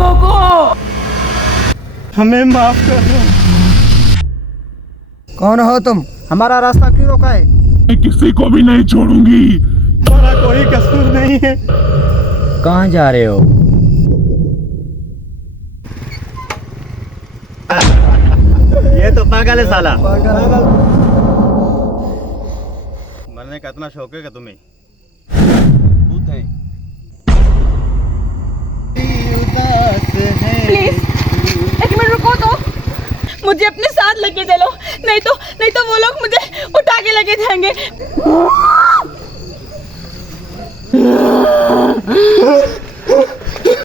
लोगों को। हमें माफ कर दो। कौन हो तुम? हमारा रास्ता क्यों रोका है? मैं किसी को भी नहीं छोड़ूंगी। हमारा कोई कसूर नहीं है। कहाँ जा रहे हो? ये तो पागल है साला। मरने का इतना शौक है क्या तुम्हें? प्लीज एक मिनट रुको तो, मुझे अपने साथ लेके चलो, नहीं तो वो लोग मुझे उठा के लेके जाएंगे।